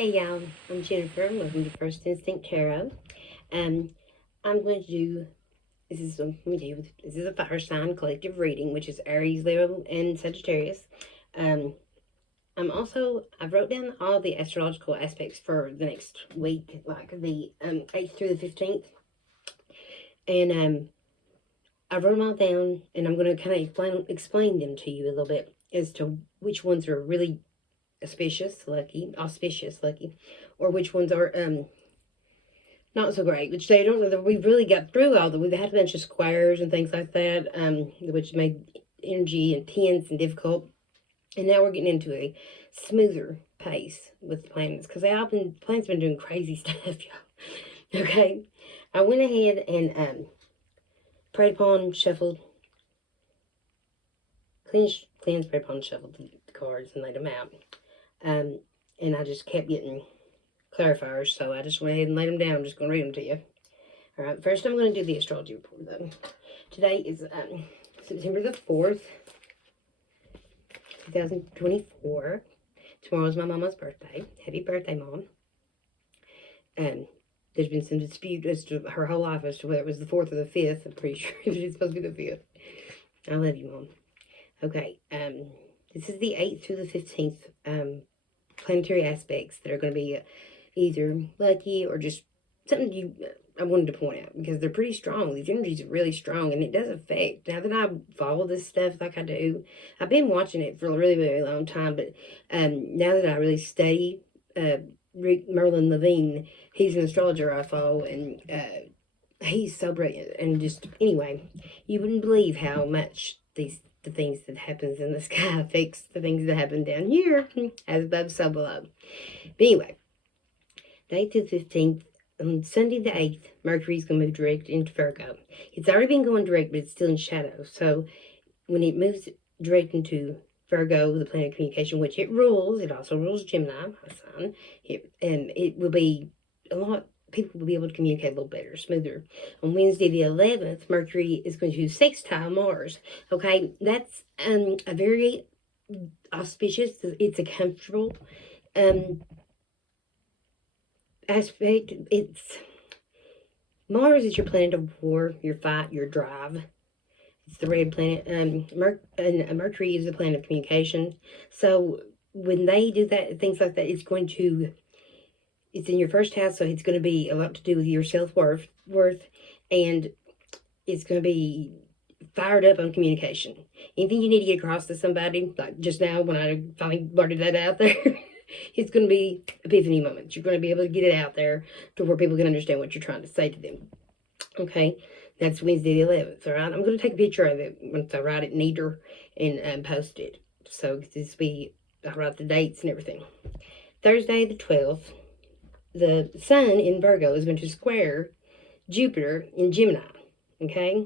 Hey y'all, I'm Jennifer. Welcome to First Instinct Tarot. Um, I'm going to do this is a fire sign collective reading, which is Aries, Leo, and Sagittarius. Um, I wrote down all the astrological aspects for the next week, like the 8th through the 15th, and I wrote them all down, and I'm going to kind of explain them to you a little bit as to which ones are really auspicious, lucky, or which ones are not so great, which they don't know that we really got through all the, we had a bunch of squares and things like that, which made energy intense and difficult. And now we're getting into a smoother pace with the planets because planets been doing crazy stuff, y'all. Okay, I went ahead and prayed upon, shuffled, cleansed, prayed upon, shuffled the cards and laid them out. And I just kept getting clarifiers, so I just went ahead and laid them down. I'm just going to read them to you. All right, first I'm going to do the astrology report, though. Today is September the 4th, 2024. Tomorrow's my mama's birthday. Happy birthday, Mom. There's been some dispute as to her whole life as to whether it was the 4th or the 5th. I'm pretty sure it's supposed to be the 5th. I love you, Mom. Okay, this is the 8th through the 15th planetary aspects that are going to be either lucky or just something I wanted to point out because they're pretty strong. These energies are really strong, and it does affect. Now that I follow this stuff like I do, I've been watching it for a really, really long time, but now that I really study Merlin Levine, he's an astrologer I follow, and he's so brilliant. And just, anyway, you wouldn't believe how much the things that happens in the sky affects the things that happen down here, as above, so below. But anyway, the 8th to the 15th, on Sunday the 8th, Mercury's going to move direct into Virgo. It's already been going direct, but it's still in shadow. So when it moves direct into Virgo, the planet of communication, which it also rules Gemini, my sign, and it will be people will be able to communicate a little better, smoother. On Wednesday the 11th, Mercury is going to sextile Mars. Okay, that's a very auspicious, it's a comfortable aspect. Mars is your planet of war, your fight, your drive. It's the red planet. Mercury is the planet of communication. So when they do things like that, it's in your first house, so it's going to be a lot to do with your self-worth, and it's going to be fired up on communication. Anything you need to get across to somebody, like just now when I finally blurted that out there, it's going to be epiphany moments. You're going to be able to get it out there to where people can understand what you're trying to say to them. Okay, that's Wednesday the 11th, all right? I'm going to take a picture of it once I write it neater and post it. So I'll write the dates and everything. Thursday the 12th, the sun in Virgo is going to square Jupiter in Gemini, okay?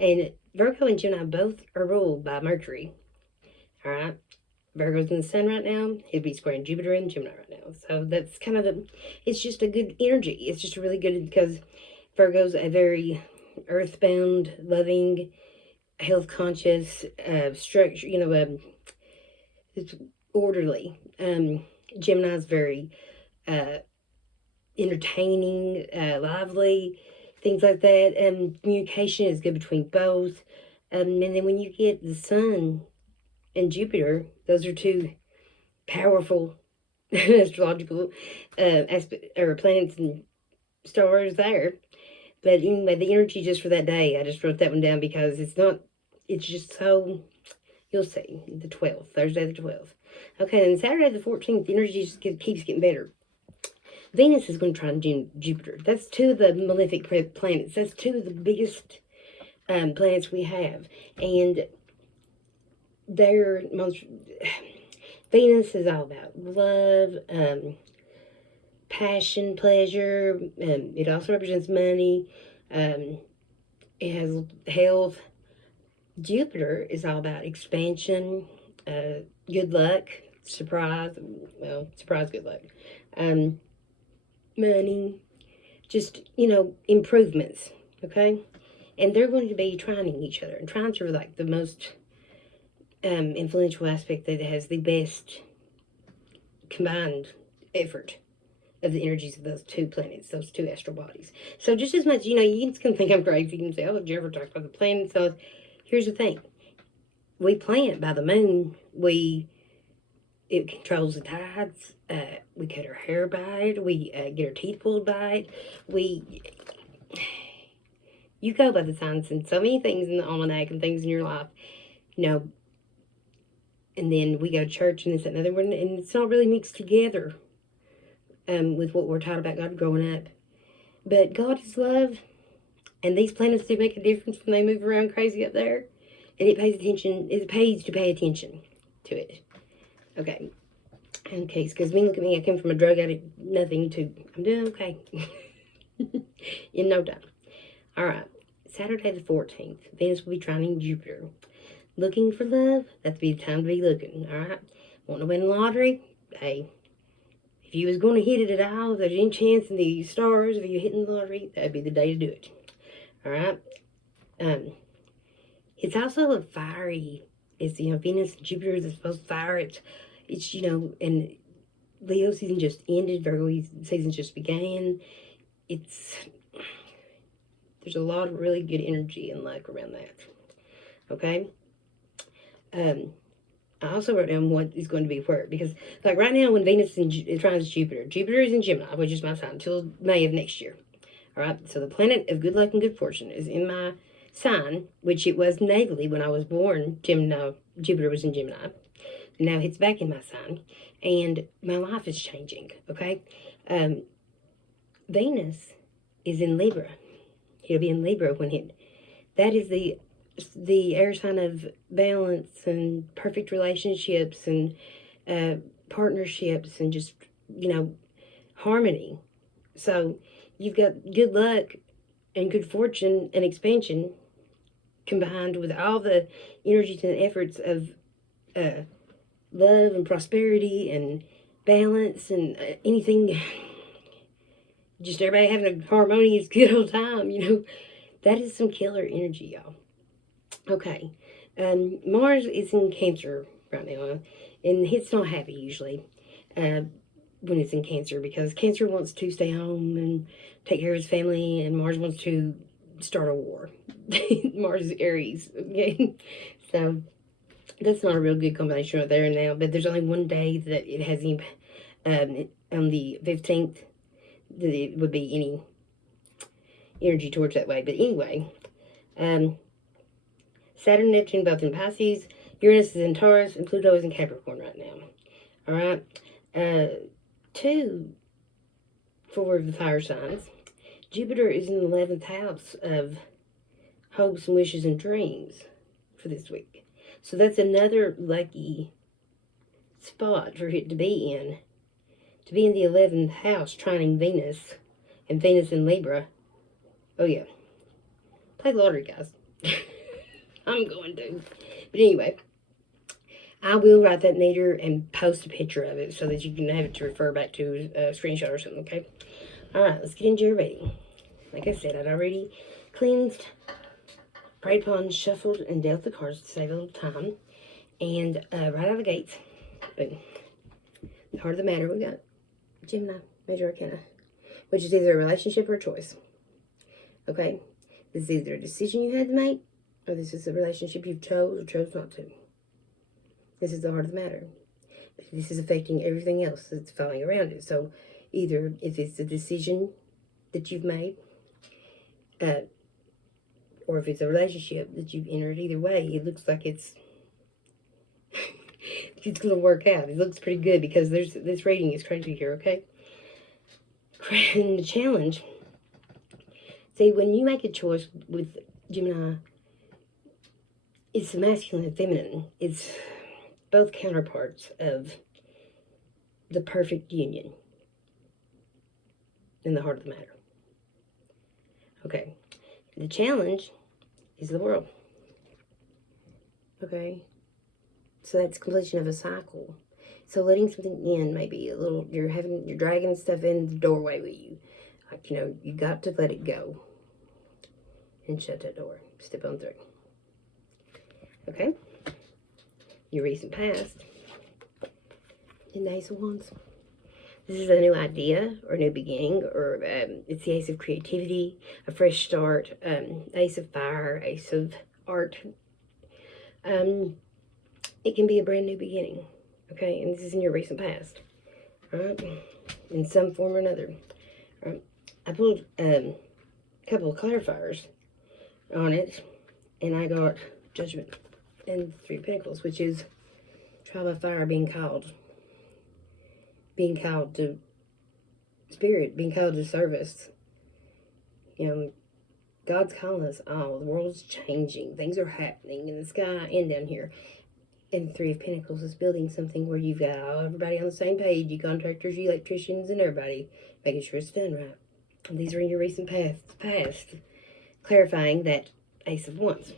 And Virgo and Gemini both are ruled by Mercury, all right? Virgo's in the sun right now. He'd be squaring Jupiter in Gemini right now. So that's kind of it's just a good energy. It's just really good because Virgo's a very earthbound, loving, health conscious, structure, it's orderly. Gemini's very entertaining, lively, things like that. Communication is good between both. And then when you get the sun and Jupiter, those are two powerful astrological planets and stars there. But anyway, the energy just for that day, I just wrote that one down because it's just so, you'll see, the 12th, Thursday the 12th. Okay, then Saturday the 14th, the energy just keeps getting better. Venus is going to try and join Jupiter. That's two of the malefic planets. That's two of the biggest planets we have. And Venus is all about love, passion, pleasure. It also represents money. It has health. Jupiter is all about expansion, good luck, surprise. Well, surprise, good luck. Money, just, improvements. Okay. And they're going to be trining each other. And trines are like the most influential aspect that has the best combined effort of the energies of those two planets, those two astral bodies. So just as much, you can think I'm crazy. You can say, oh, Jennifer talks about the planets. So here's the thing. We plant by the moon. It controls the tides. We cut our hair by it. We get our teeth pulled by it. You go by the signs and so many things in the almanac and things in your life, and then we go to church and this, that, and the other one, and it's not really mixed together with what we're taught about God growing up. But God is love, and these planets do make a difference when they move around crazy up there, and it pays to pay attention to it. Okay, because look at me, I came from a drug addict, nothing to, I'm doing okay. In no time. All right, Saturday the 14th, Venus will be trining Jupiter. Looking for love, that'd be the time to be looking, all right? Want to win the lottery? Hey, if you was going to hit it at all, if there's any chance in the stars of you hitting the lottery, that'd be the day to do it, all right? It's also a fiery, Venus and Jupiter is supposed to fire. It's and Leo season just ended, Virgo season just began. There's a lot of really good energy and luck around that. Okay. I also wrote down what is going to be where, because like right now when Venus trines Jupiter is in Gemini, which is my sign, until May of next year. All right. So the planet of good luck and good fortune is in my sign, which it was natally when I was born. Jupiter was in Gemini. Now it's back in my sign, and my life is changing. Okay. Venus is in Libra. It'll be in Libra that is the air sign of balance and perfect relationships and partnerships and just, harmony. So you've got good luck and good fortune and expansion combined with all the energies and efforts of love and prosperity and balance and anything, just everybody having a harmonious, good old time, That is some killer energy, y'all. Okay. Mars is in Cancer right now, and it's not happy usually when it's in Cancer, because Cancer wants to stay home and take care of his family, and Mars wants to start a war. Mars is Aries, okay? So that's not a real good combination right there and now, but there's only one day that it has on the 15th, that it would be any energy towards that way. But anyway, Saturn, Neptune, both in Pisces, Uranus is in Taurus, and Pluto is in Capricorn right now. All right. 2 of the fire signs. Jupiter is in the 11th house of hopes and wishes and dreams for this week. So that's another lucky spot for it to be in. To be in the 11th house, trining Venus, and Venus in Libra. Oh, yeah. Play the lottery, guys. I'm going to. But anyway, I will write that later and post a picture of it so that you can have it to refer back to a screenshot or something, okay? All right, let's get into your reading. Like I said, I'd already cleansed, prayed upon, shuffled, and dealt the cards to save a little time. And right out of the gates, the heart of the matter, we got Gemini, Major Arcana, which is either a relationship or a choice. Okay? This is either a decision you had to make, or this is a relationship you chose or chose not to. This is the heart of the matter. This is affecting everything else that's falling around it. So either if it's a decision that you've made, or if it's a relationship that you've entered, either way, it looks like it's going to work out. It looks pretty good, because this reading is crazy here, okay? And the challenge, see, when you make a choice with Gemini, it's the masculine and feminine. It's both counterparts of the perfect union in the heart of the matter. Okay. The challenge is the world. Okay. So that's completion of a cycle. So letting something in, maybe a little, you're dragging stuff in the doorway with you. Like, you got to let it go and shut that door. Step on through. Okay? Your recent past. And Ace of Wands. This is a new idea or a new beginning, or it's the Ace of Creativity, a fresh start, Ace of Fire, Ace of Art. It can be a brand new beginning, okay? And this is in your recent past, all right? In some form or another. All right? I pulled a couple of clarifiers on it, and I got Judgment and Three of Pentacles, which is trial by fire, being called to spirit, being called to service. You know, God's calling us all. The world's changing. Things are happening in the sky and down here. And Three of Pentacles is building something where you've got everybody on the same page, you contractors, you electricians, and everybody, making sure it's done right. And these are in your recent past, clarifying that Ace of Wands.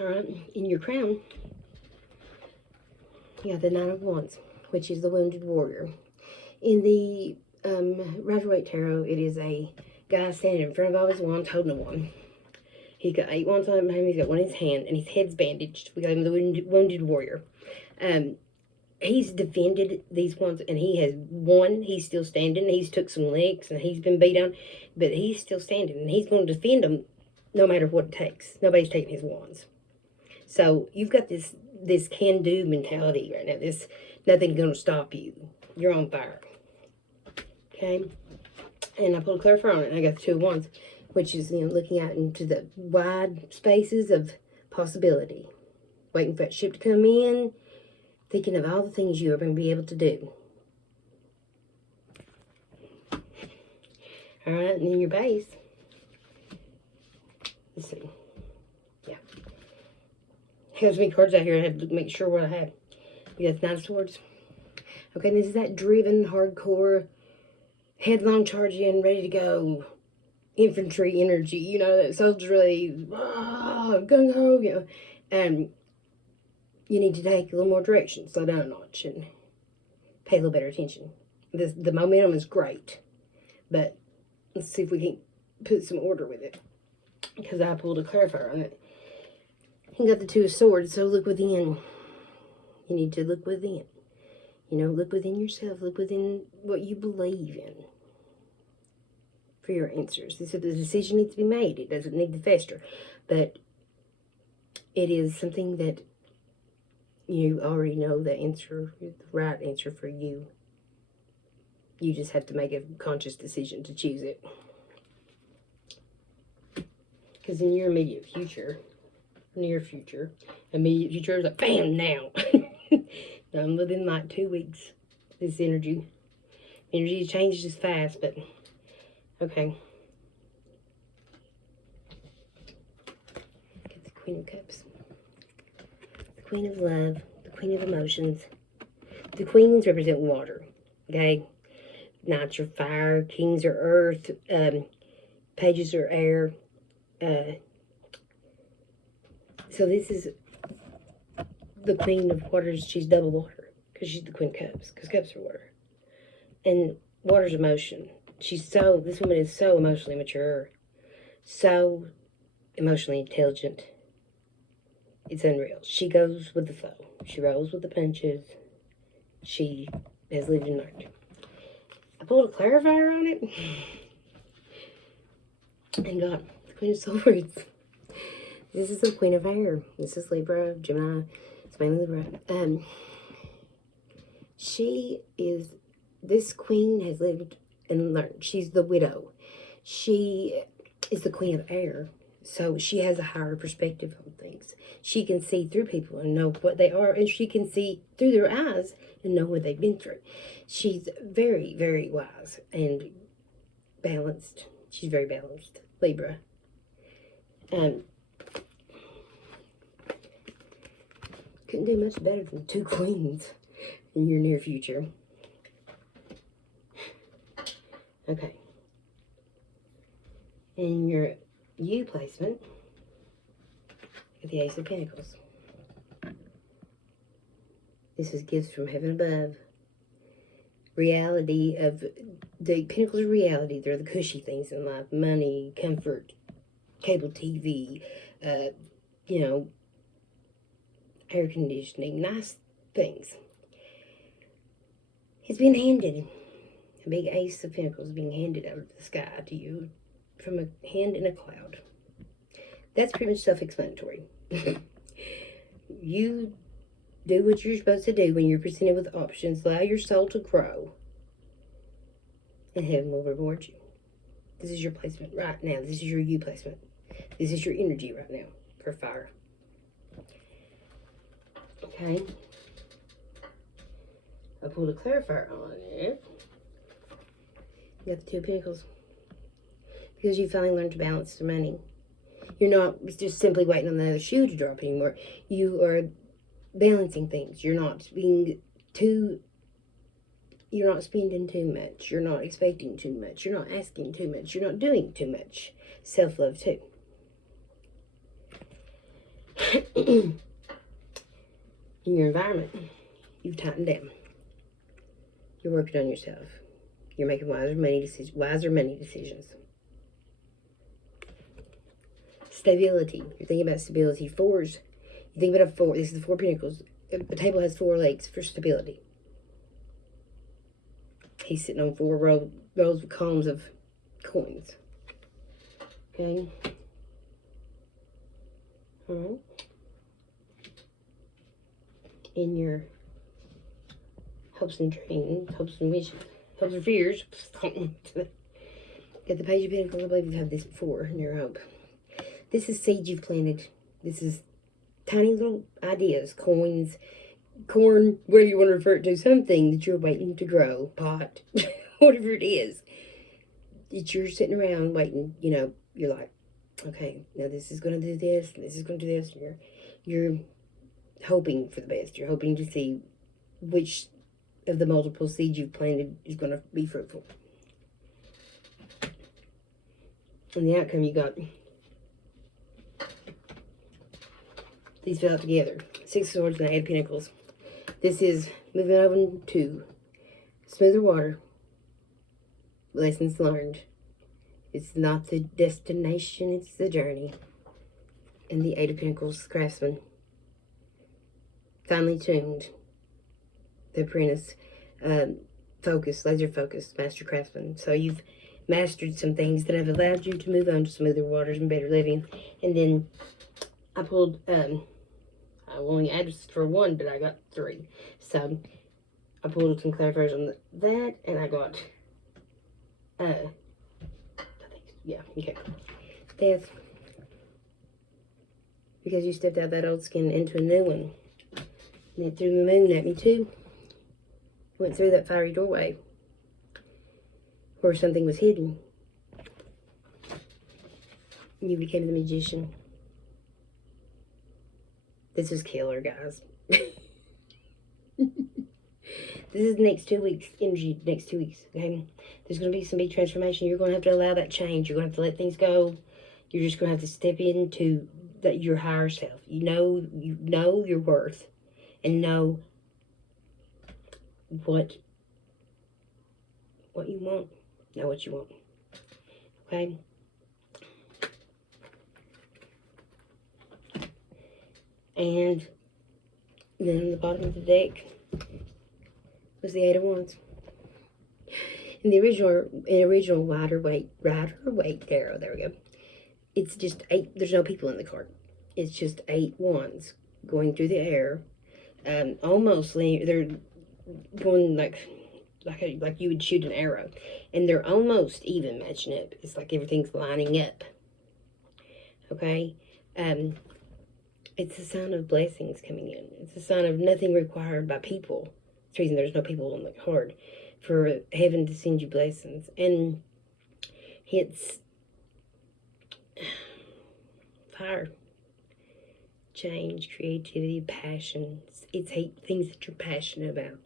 All right, in your crown, you got the Nine of Wands, which is the Wounded Warrior. In the Rider-Waite Tarot, it is a guy standing in front of all his wands, holding a wand. He's got 8 wands on him, he's got one in his hand, and his head's bandaged. We got him the Wounded Warrior. He's defended these wands, and he has won. He's still standing. He's took some licks, and he's been beat on, but he's still standing, and he's going to defend them no matter what it takes. Nobody's taking his wands. So you've got this can-do mentality right now. Nothing's going to stop you. You're on fire. Okay? And I pulled a clarifier on it, and I got the Two of Wands, which is, looking out into the wide spaces of possibility. Waiting for that ship to come in, thinking of all the things you are going to be able to do. All right, and in your base, let's see. Yeah. Has many cards out here. I had to make sure what I had. You got the Nine of Swords. Okay, this is that driven, hardcore, headlong charging, ready to go infantry energy. That soldierly, gung-ho, and you need to take a little more direction, slow down a notch, and pay a little better attention. The momentum is great, but let's see if we can put some order with it, because I pulled a clarifier on it. You got the Two of Swords, so look within. You need to look within. Look within yourself. Look within what you believe in for your answers. The decision needs to be made. It doesn't need to fester, but it is something that you already know the answer, the right answer for you. You just have to make a conscious decision to choose it. Because in your immediate future, near future, immediate future is like, bam, now. Done within like 2 weeks. This energy changes fast, but okay. Get the Queen of Cups. The Queen of Love. The Queen of Emotions. The Queens represent water. Okay? Knights are fire. Kings are earth. Pages are air. So this is the Queen of Waters. She's double water because she's the Queen of Cups, because cups are water. And water's emotion. This woman is so emotionally mature, so emotionally intelligent. It's unreal. She goes with the flow. She rolls with the punches. She has lived and learned. I pulled a clarifier on it and got the Queen of Swords. This is the Queen of Air. This is Libra, Gemini. It's mainly Libra. This queen has lived and learned. She's the widow. She is the Queen of Air. So she has a higher perspective on things. She can see through people and know what they are. And she can see through their eyes and know what they've been through. She's very, very wise and balanced. She's very balanced. Libra. Couldn't do much better than 2 queens in your near future. Okay. In your U placement, get the Ace of Pentacles. This is gifts from heaven above. Reality of the Pentacles of reality. They're the cushy things in life: money, comfort, cable TV, air conditioning, nice things. It's been handed. A big Ace of Pentacles being handed out of the sky to you from a hand in a cloud. That's pretty much self-explanatory. You do what you're supposed to do when you're presented with options. Allow your soul to grow. And heaven will reward you. This is your placement right now. This is your you placement. This is your energy right now for fire. Okay. I pulled a clarifier on it. You got the Two of Pentacles. Because you finally learned to balance the money. You're not just simply waiting on the other shoe to drop anymore. You are balancing things. You're not being too... You're not spending too much. You're not expecting too much. You're not asking too much. You're not doing too much. Self-love too. In your environment, you've tightened down. You're working on yourself. You're making wiser money decisions. Stability. You're thinking about stability. Fours. You think about a four. This is the Four of Pentacles. The table has 4 legs for stability. He's sitting on 4 rows of columns of coins. Okay. All right. In your hopes and dreams, hopes and wishes, hopes and fears. Get the Page of Pentacles. I believe you've had this before in your hope. This is seeds you've planted. This is tiny little ideas, coins, corn, whatever you want to refer it to, something that you're waiting to grow, pot, whatever it is. That you're sitting around waiting, you know, you're like, okay, now this is going to do this, and this is going to do this. And you're hoping for the best. You're hoping to see which of the multiple seeds you've planted is going to be fruitful. And the outcome you got, these fell out together. 6 of Swords and the 8 of Pentacles. This is moving over to smoother water. Lessons learned. It's not the destination, it's the journey. And the 8 of Pentacles, Craftsman. Finely tuned. The Apprentice. Focus, laser focus, Master Craftsman. So you've mastered some things that have allowed you to move on to smoother waters and better living. And then I pulled, I only asked for 1, but I got 3. So I pulled some clarifiers on that, and I got, I think, yeah, okay. Death. Because you stepped out that old skin into a new one. And it threw the moon at me too. Went through that fiery doorway where something was hidden. You became the magician. This is killer, guys. This is the next 2 weeks, energy, next 2 weeks, okay? There's going to be some big transformation. You're going to have to allow that change. You're going to have to let things go. You're just going to have to step into your higher self. You know your worth, and know what you want. Know what you want, okay? And then on the bottom of the deck was the 8 of Wands. In the original rider weight tarot, there we go. It's just 8. There's no people in the card. It's just 8 wands going through the air. Almost they're going like you would shoot an arrow, and they're almost even matching up. It's like everything's lining up. Okay. It's a sign of blessings coming in. It's a sign of nothing required by people. That's the reason there's no people on the card. For heaven to send you blessings. And it's fire. Change, creativity, passion. It's 8 things that you're passionate about.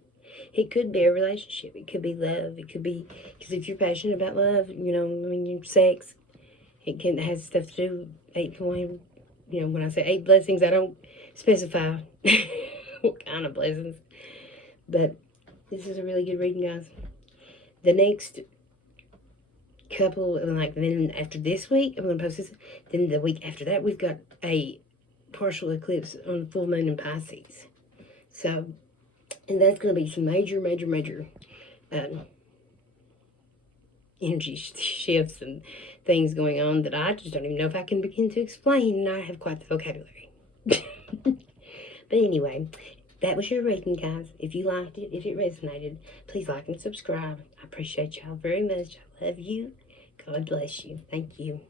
It could be a relationship. It could be love. It could be, because if you're passionate about love, you know, I mean, sex, it has stuff to do, 8 point. You know, when I say 8 blessings, I don't specify what kind of blessings. But this is a really good reading, guys. The next couple, like, then after this week, I'm going to post this. Then the week after that, we've got a partial eclipse on the full moon in Pisces. So, and that's going to be some major energy shifts and things going on that I just don't even know if I can begin to explain, and I have quite the vocabulary. But anyway, that was your reading, guys. If you liked it, if it resonated, please like and subscribe. I appreciate y'all very much. I love you. God bless you. Thank you.